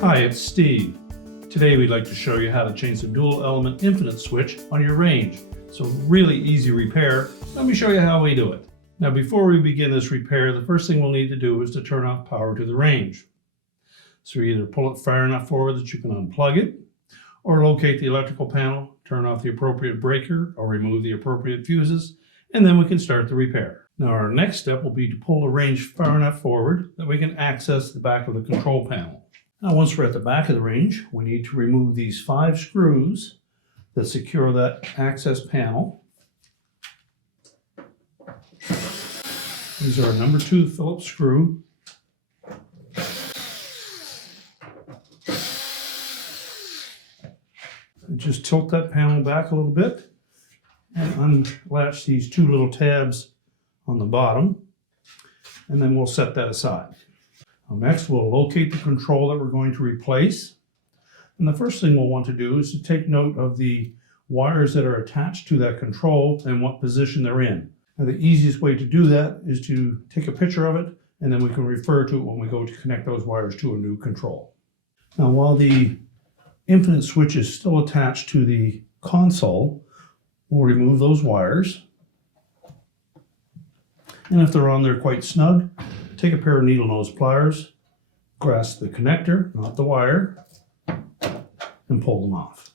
Hi, it's Steve. Today we'd like to show you how to change the dual element infinite switch on your range. It's a really easy repair. Let me show you how we do it. Now before we begin this repair, the first thing we'll need to do is to turn off power to the range. So you either pull it far enough forward that you can unplug it, or locate the electrical panel, turn off the appropriate breaker, or remove the appropriate fuses, and then we can start the repair. Now our next step will be to pull the range far enough forward that we can access the back of the control panel. Now once we're at the back of the range, we need to remove these 5 screws that secure that access panel. These are a number 2 Phillips screw. And just tilt that panel back a little bit and unlatch these 2 little tabs on the bottom, and then we'll set that aside. Next, we'll locate the control that we're going to replace. And the first thing we'll want to do is to take note of the wires that are attached to that control and what position they're in. Now, the easiest way to do that is to take a picture of it, and then we can refer to it when we go to connect those wires to a new control. Now, while the infinite switch is still attached to the console, we'll remove those wires. And if they're on there quite snug, take a pair of needle nose pliers, grasp the connector, not the wire, and pull them off.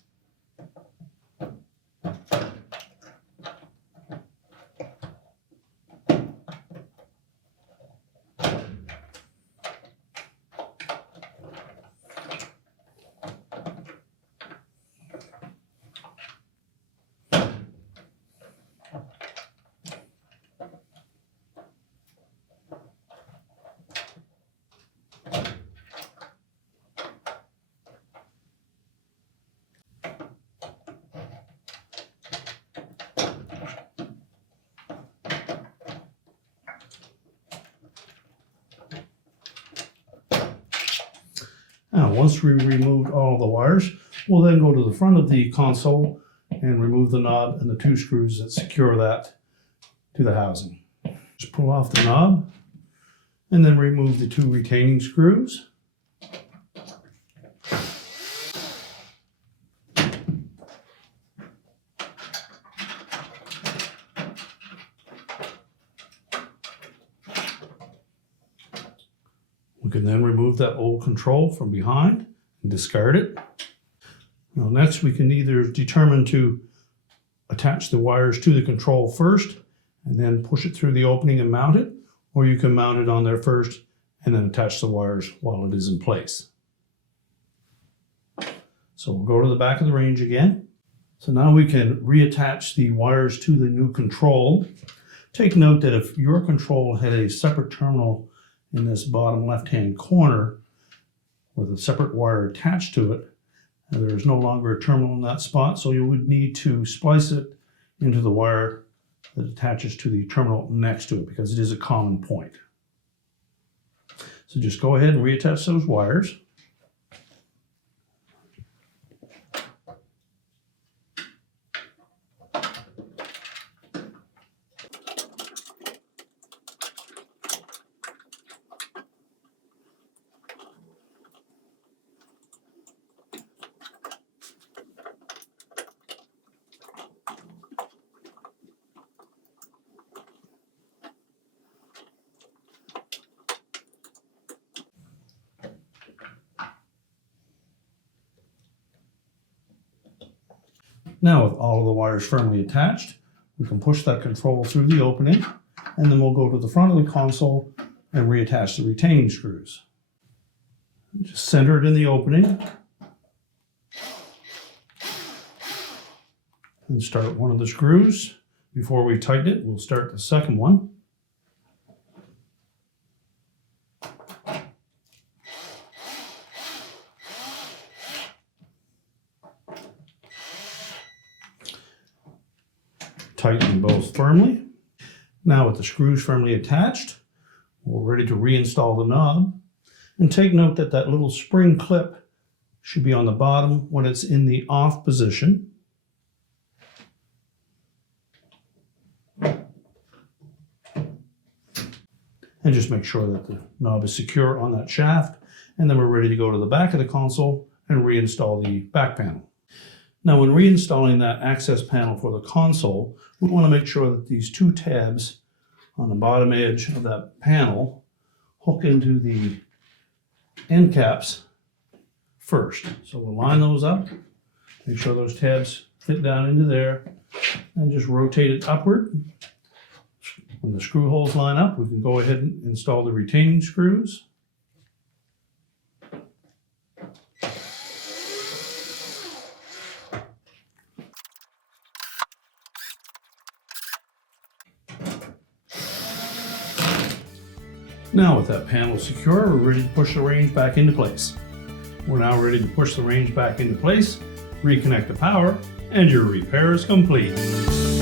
Now, once we removed all the wires, we'll then go to the front of the console and remove the knob and the 2 screws that secure that to the housing. Just pull off the knob and then remove the 2 retaining screws. We can then remove that old control from behind and discard it. Now next we can either determine to attach the wires to the control first and then push it through the opening and mount it, or you can mount it on there first and then attach the wires while it is in place. So we'll go to the back of the range again. So now we can reattach the wires to the new control. Take note that if your control had a separate terminal in this bottom left-hand corner with a separate wire attached to it, and there is no longer a terminal in that spot, so you would need to splice it into the wire that attaches to the terminal next to it because it is a common point. So just go ahead and reattach those wires. Now with all of the wires firmly attached, we can push that control through the opening, and then we'll go to the front of the console and reattach the retaining screws. Just center it in the opening and start one of the screws. Before we tighten it, we'll start the second one. Tighten both firmly. Now with the screws firmly attached, we're ready to reinstall the knob. And take note that that little spring clip should be on the bottom when it's in the off position. and just make sure that the knob is secure on that shaft. And then we're ready to go to the back of the console and reinstall the back panel. Now, when reinstalling that access panel for the console, we want to make sure that these two tabs on the bottom edge of that panel hook into the end caps first. So we'll line those up, make sure those tabs fit down into there, and just rotate it upward. When the screw holes line up, we can go ahead and install the retaining screws. Now with that panel secure, we're ready to push the range back into place. We're now ready to push the range back into place, reconnect the power, and your repair is complete.